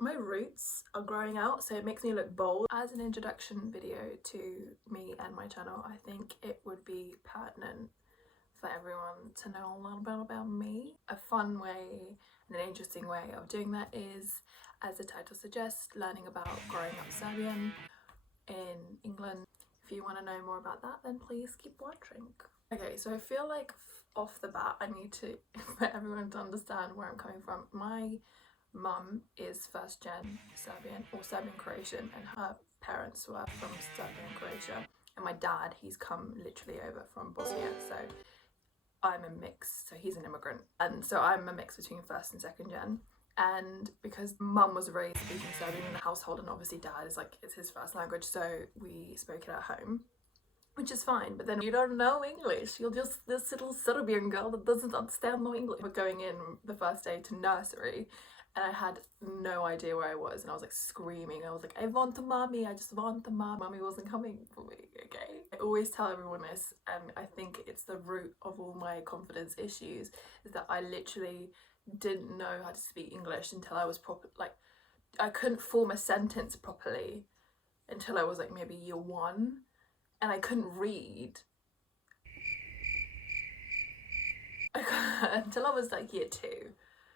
my roots are growing out, so it makes me look bold. As an introduction video to me and my channel, I think it would be pertinent for everyone to know a little bit about me. A fun way and an interesting way of doing that is, as the title suggests, learning about growing up Serbian in England. If you want to know more about that, then please keep watching. Okay, so I feel like off the bat I need to for everyone to understand where I'm coming from. My mum is first gen Serbian or Serbian Croatian, and her parents were from Serbian Croatia, and my dad, he's come literally over from Bosnia, so I'm a mix, so he's an immigrant, and so I'm a mix between first and second gen. And because mum was raised speaking Serbian in the household, and obviously dad is like, it's his first language, so we spoke it at home, which is fine. But then you don't know English, you're just this little Serbian girl that doesn't understand no English. We're going in the first day to nursery, and I had no idea where I was, and I was like screaming. I was like, I want the mommy, I just want the mom. Mommy wasn't coming for me, okay? I always tell everyone this, and I think it's the root of all my confidence issues, is that I literally didn't know how to speak English until I was I couldn't form a sentence properly until I was like maybe year 1, and I couldn't read until I was like year 2.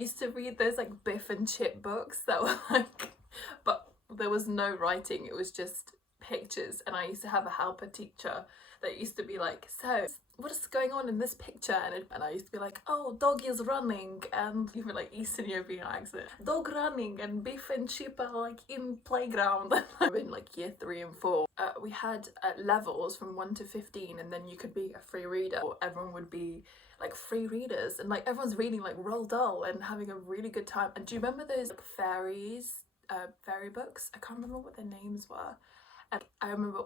I used to read those like Biff and Chip books that were like, but there was no writing, it was just pictures, and I used to have a helper teacher that used to be like, so what is going on in this picture? And I used to be like, oh, dog is running, and even like Eastern European accent, dog running, and Biff and Chip are like in playground. I'm in like year 3 and 4. We had levels from 1 to 15, and then you could be a free reader, or everyone would be like free readers, and like everyone's reading like Roald Dahl and having a really good time. And do you remember those like fairy books? I can't remember what their names were, and I remember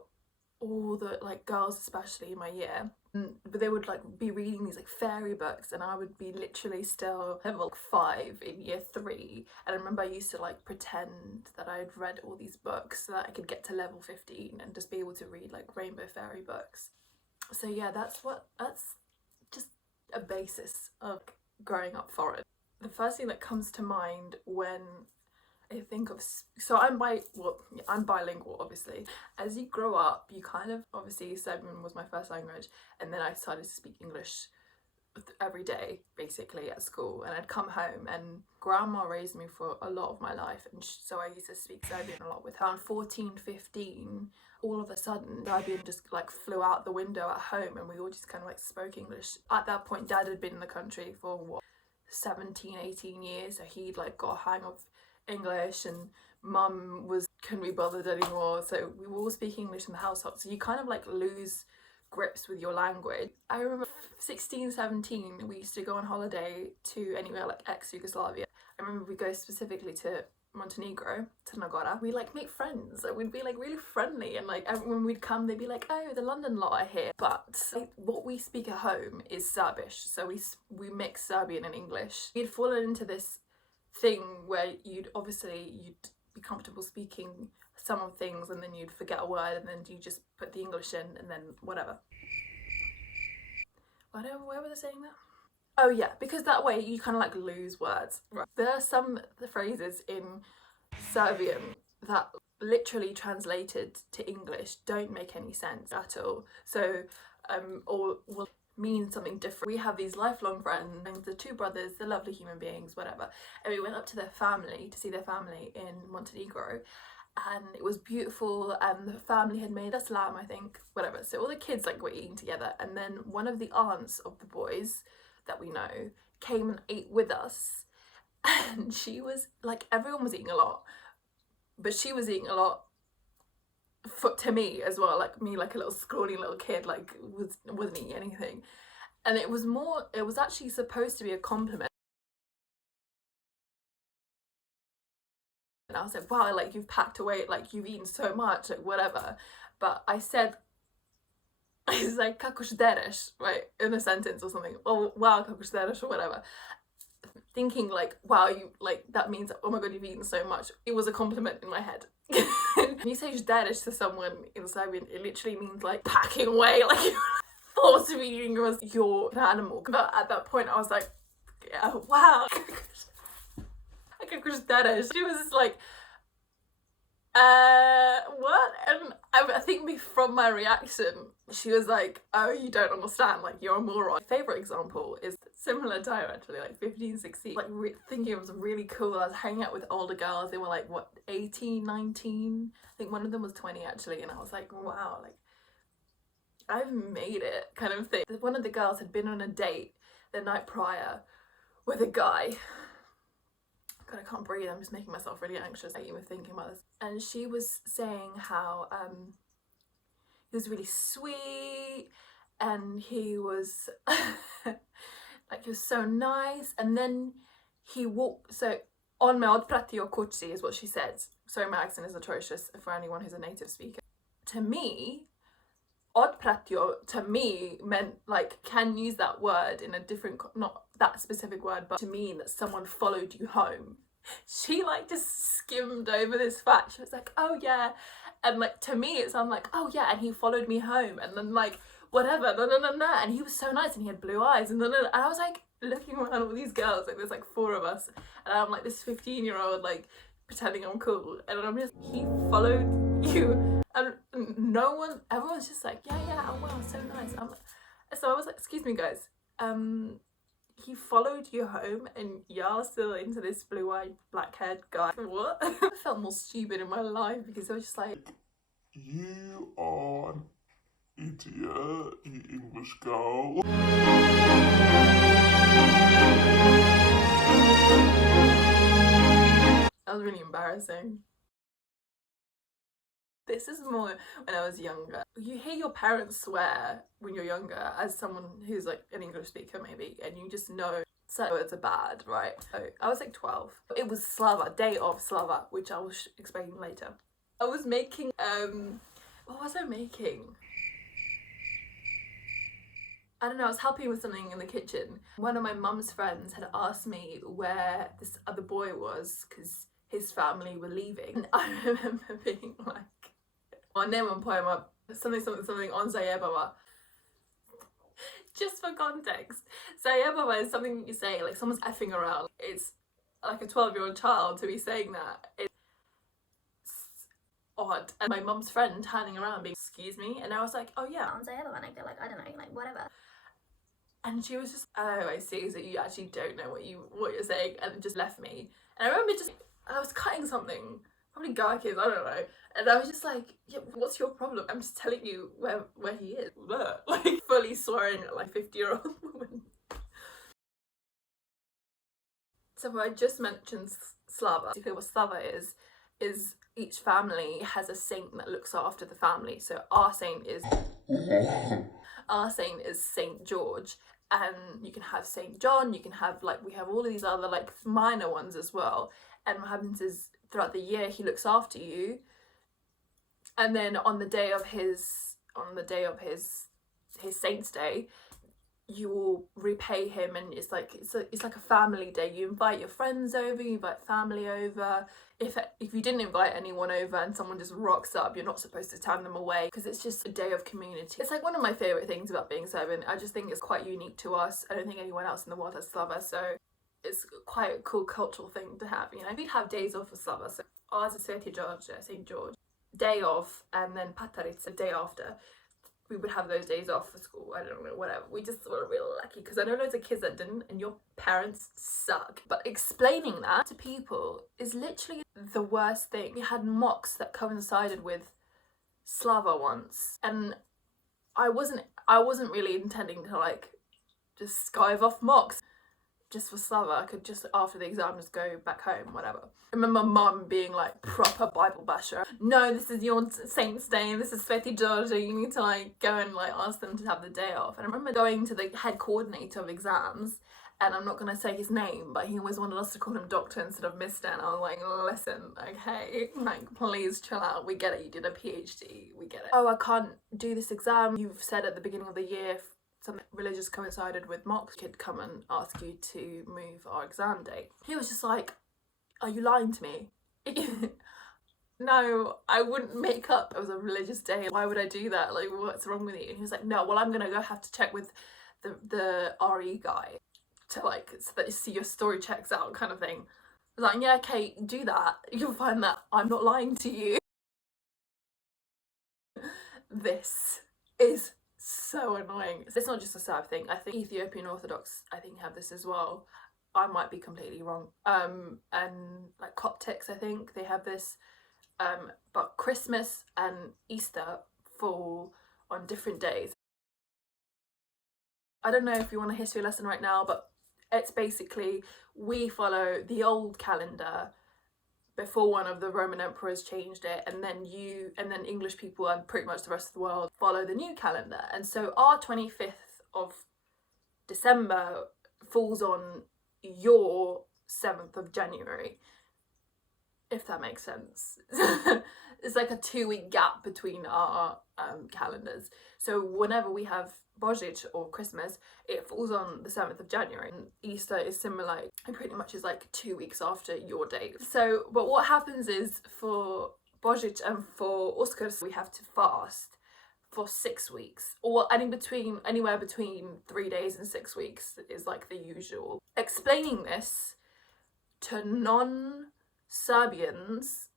all the like girls, especially in my year, but they would like be reading these like fairy books, and I would be literally still level 5 in year 3. And I remember I used to like pretend that I'd read all these books so that I could get to level 15 and just be able to read like rainbow fairy books. So yeah, that's just a basis of growing up foreign. The first thing that comes to mind when I think of, so I'm bilingual, obviously. As you grow up, you kind of, obviously Serbian was my first language, and then I started to speak English every day basically at school, and I'd come home, and grandma raised me for a lot of my life, and so I used to speak Serbian a lot with her. Around 14, 15, all of a sudden Serbian just like flew out the window at home, and we all just kind of like spoke English. At that point, dad had been in the country for what, 17, 18 years, so he'd like got a hang of English, and mum couldn't be bothered anymore, so we were all speaking English in the household, so you kind of like lose grips with your language. I remember 16, 17, we used to go on holiday to anywhere like ex-Yugoslavia. I remember we go specifically to Montenegro, to Nagora. We like make friends, like, we'd be like really friendly, and like when we'd come they'd be like, oh, the London lot are here. But like, what we speak at home is Serbish, so we mix Serbian and English. We'd fallen into this thing where you'd be comfortable speaking some of things, and then you'd forget a word, and then you just put the English in, and then whatever. Where was I saying that? Oh yeah, because that way you kind of like lose words. Right. There are some phrases in Serbian that literally translated to English don't make any sense at all. So or will mean something different. We have these lifelong friends, and the 2 brothers, they're lovely human beings, whatever, and we went up to their family to see their family in Montenegro, and it was beautiful, and the family had made us lamb, I think, whatever. So all the kids like were eating together, and then one of the aunts of the boys that we know came and ate with us, and she was like, everyone was eating a lot, but she was eating a lot to me as well, like me, like a little scrawny little kid, like wasn't eating anything. And it was actually supposed to be a compliment, and I was like, wow, like you've packed away, like you've eaten so much, like whatever. But I said like kako dereš, right, in a sentence or something, oh wow, kako dereš or whatever, thinking like, wow, you like, that means, oh my god, you've eaten so much. It was a compliment in my head. When you say ždereš to someone in Serbian, it literally means like packing away, like you thought of eating was your animal. But at that point I was like, yeah, wow. I She was just like, what? And I think from my reaction, she was like, oh, you don't understand, like, you're a moron. My favourite example is similar time, actually, like 15, 16, like thinking it was really cool. I was hanging out with older girls. They were like, what, 18, 19? I think one of them was 20, actually, and I was like, wow, like, I've made it, kind of thing. One of the girls had been on a date the night prior with a guy. God, I can't breathe, I'm just making myself really anxious, like, even thinking about this. And she was saying how he was really sweet, and he was like, he was so nice, and then he walked, so on me odpratio kući is what she said. Sorry, my accent is atrocious for anyone who's a native speaker. To me, odpratio to me meant, like, can use that word in a different, not that specific word, but to mean that someone followed you home. She like just skimmed over this fact. She was like, oh yeah, and like to me it sounded like, oh yeah, and he followed me home, and then like whatever, and he was so nice, and he had blue eyes, and and I was like looking around all these girls, like there's like 4 of us, and I'm like this 15-year-old like pretending I'm cool, and I'm just, he followed you, and no one, everyone's just like, yeah, oh wow, so nice. So I was like, excuse me guys, he followed you home and you're still into this blue-eyed, black-haired guy. What? I felt more stupid in my life because I was just like, you are an idiot, you English girl. That was really embarrassing. This is more when I was younger. You hear your parents swear when you're younger, as someone who's like an English speaker maybe, and you just know certain words are bad, right? So I was like 12. It was Slava, day of Slava, which I will explain later. I was making, what was I making? I don't know, I was helping with something in the kitchen. One of my mum's friends had asked me where this other boy was because his family were leaving. And I remember being like, my name on poem something on Zayebaba. Just for context, Zayebaba is something you say, like someone's effing around. It's like a 12-year-old child to be saying that. It's odd. And my mum's friend turning around being, excuse me? And I was like, oh yeah. On Zayebaba, and I'd go like, I don't know, like whatever. And she was just, oh, I see, so you actually don't know what you're saying, and just left me. And I remember I was cutting something, probably gherkins, I don't know. And I was just like, yeah, what's your problem? I'm just telling you where he is. Like, fully swearing at like 50-year-old woman. So I just mentioned Slava. Basically what Slava is each family has a saint that looks after the family. So our saint is Saint George. And you can have Saint John, you can have, like, we have all of these other like minor ones as well. And what happens is throughout the year he looks after you. And then on the day of his saint's day, you will repay him, and it's like a family day. You invite your friends over, you invite family over. If you didn't invite anyone over and someone just rocks up, you're not supposed to turn them away because it's just a day of community. It's like one of my favourite things about being Serbian. I just think it's quite unique to us. I don't think anyone else in the world has Slava, so it's quite a cool cultural thing to have. You know, we'd have days off for Slava. So ours is Sveti George, St. George. Day off, and then Patarica, the day after. We would have those days off for school, I don't know, whatever. We just were really lucky because I know loads of kids that didn't, and your parents suck. But explaining that to people is literally the worst thing. We had mocks that coincided with Slava once, and I wasn't really intending to like just skive off mocks just for Slava. I could just, after the exam, just go back home, whatever. I remember mum being like proper Bible basher. No, this is your saint's day, this is Sveti Georgia, you need to like go and like ask them to have the day off. And I remember going to the head coordinator of exams, and I'm not gonna say his name, but he always wanted us to call him doctor instead of mister, and I was like, listen, okay, like please chill out, we get it, you did a PhD, we get it. Oh, I can't do this exam, you've said at the beginning of the year something religious coincided with mocks, could come and ask you to move our exam date. He was just like, are you lying to me? No, I wouldn't make up it was a religious day. Why would I do that? Like, what's wrong with you? And he was like, no, well, I'm gonna go have to check with the RE guy to like, so that you see your story checks out kind of thing. I was like, yeah, okay, do that. You'll find that I'm not lying to you. This is so annoying. It's not just a Serb thing. I think Ethiopian Orthodox, I think, have this as well. I might be completely wrong. And like Coptics, I think they have this. But Christmas and Easter fall on different days. I don't know if you want a history lesson right now, but it's basically we follow the old calendar before one of the Roman emperors changed it, and then English people and pretty much the rest of the world follow the new calendar. And so our 25th of December falls on your 7th of January, if that makes sense. It's like a 2-week gap between our calendars. So whenever we have Božić or Christmas, it falls on the 7th of January. And Easter is similar. It pretty much is like 2 weeks after your date. So, but what happens is for Božić and for Uskrs, we have to fast for 6 weeks, or anywhere between 3 days and 6 weeks is like the usual. Explaining this to non-Serbians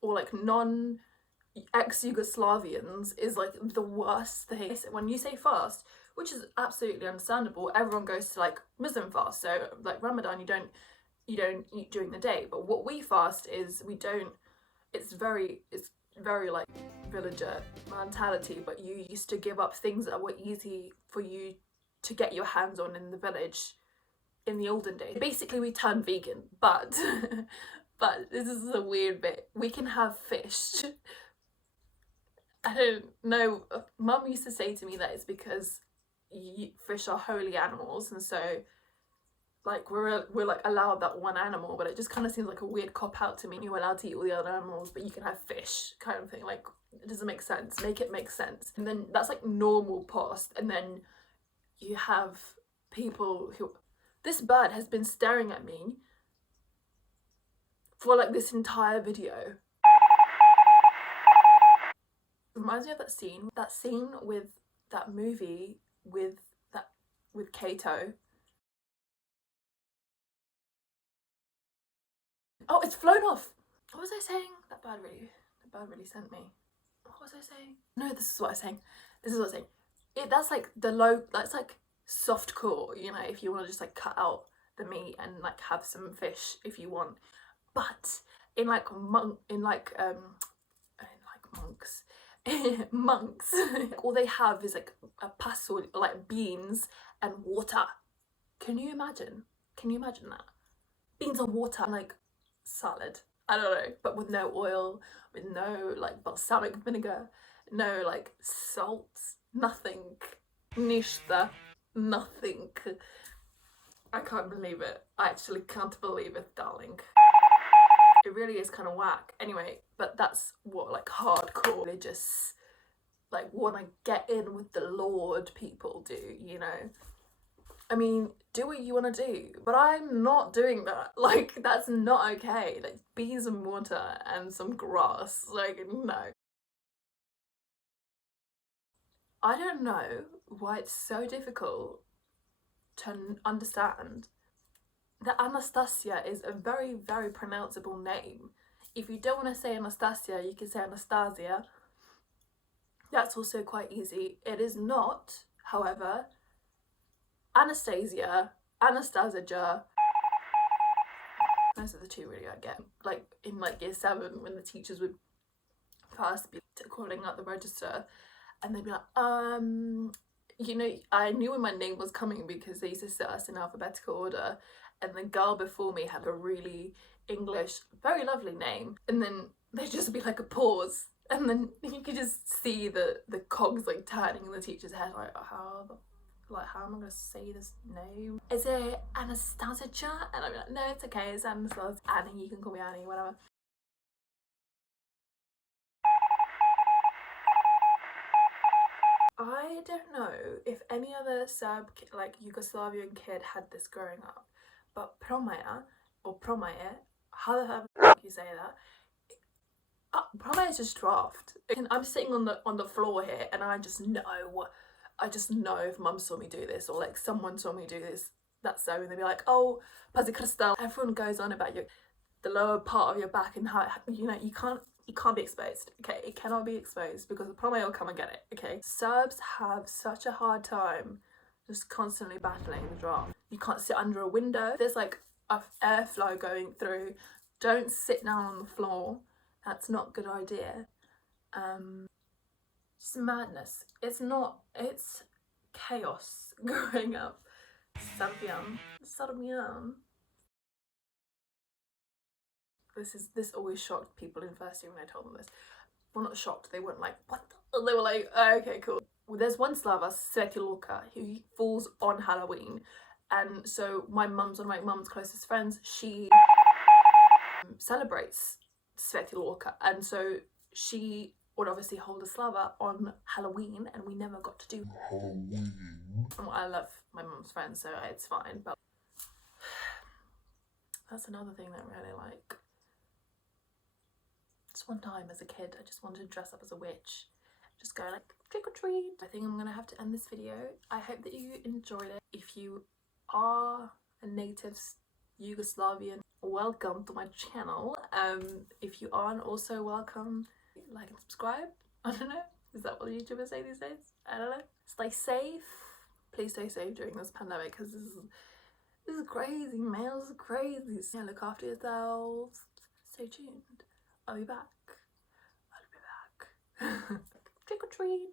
or like non-ex-Yugoslavians is like the worst thing. When you say fast, which is absolutely understandable, everyone goes to like Muslim fast. So like Ramadan, you don't eat during the day. But what we fast is it's very like villager mentality, but you used to give up things that were easy for you to get your hands on in the village in the olden days. Basically we turned vegan, but but this is a weird bit. We can have fish. I don't know. Mum used to say to me that it's because fish are holy animals, and so like we're like allowed that one animal, but it just kind of seems like a weird cop out to me. You're allowed to eat all the other animals, but you can have fish, kind of thing. Like, it doesn't make sense. Make it make sense. And then that's like normal post, and then you have people who. This bird has been staring at me for like this entire video. Reminds me of that scene with that movie with Kato. Oh, it's flown off. What was I saying? That bird really sent me. What was I saying? No, this is what I was saying. That's like that's like soft core, you know, if you want to just like cut out the meat and like have some fish if you want. But in monks, all they have is like a pasol, like beans and water. Can you imagine that? Beans and water and like salad. I don't know, but with no oil, with no like balsamic vinegar, no like salt, nothing. Nishta, nothing. I can't believe it. I actually can't believe it, darling. It really is kind of whack. Anyway, but that's what like hardcore religious, like want to get in with the Lord people do, you know? I mean, do what you want to do, but I'm not doing that. Like, that's not okay. Like, beans and water and some grass. Like, no. I don't know why it's so difficult to understand that Anastasia is a very, very pronounceable name. If you don't want to say Anastasia, you can say Anastasia. That's also quite easy. It is not, however, Anastasia, Anastasia. Those are the two really I get. Like in like year 7 when the teachers would first be calling out the register and they'd be like, you know, I knew when my name was coming because they used to sit us in alphabetical order, and the girl before me had a really English, very lovely name, and then there'd just be like a pause, and then you could just see the cogs like turning in the teacher's head, like how am I gonna say this name? Is it Anastasia? And I'm like, no, it's okay, it's Anastasia. Annie, you can call me Annie, whatever. I don't know if any other Serb, like Yugoslavian kid had this growing up, but Promaja, or Promaje, how the hell you say that? Promaje is just draft. I'm sitting on the floor here, and I just know if mum saw me do this, or like someone saw me do this, that's so, and they'll be like, oh, Pazi Crystal. Everyone goes on about the lower part of your back and how, you know, you can't be exposed, okay? It cannot be exposed because the problem will come and get it, okay? Serbs have such a hard time just constantly battling the draft. You can't sit under a window. There's like a airflow going through. Don't sit down on the floor. That's not a good idea. It's madness. It's chaos growing up. Serbian. This always shocked people in first year when I told them this. Well, not shocked, they weren't like, what the? They were like, oh, okay, cool. Well, there's one Slava, Svetiluka, who falls on Halloween. And so one of my mum's closest friends, she celebrates Svetiluka. And so she would obviously hold a Slava on Halloween, and we never got to do Halloween. And I love my mum's friends, so it's fine. But that's another thing that really, like, just one time as a kid, I just wanted to dress up as a witch. Just go like, trick or treat. I think I'm gonna have to end this video. I hope that you enjoyed it. If you are a native Yugoslavian, welcome to my channel. If you aren't, also welcome. Like and subscribe. I don't know. Is that what YouTubers say these days? I don't know. Stay safe. Please stay safe during this pandemic, because this is crazy, man. This is crazy. Yeah, look after yourselves. Stay tuned. I'll be back. Trick or treat.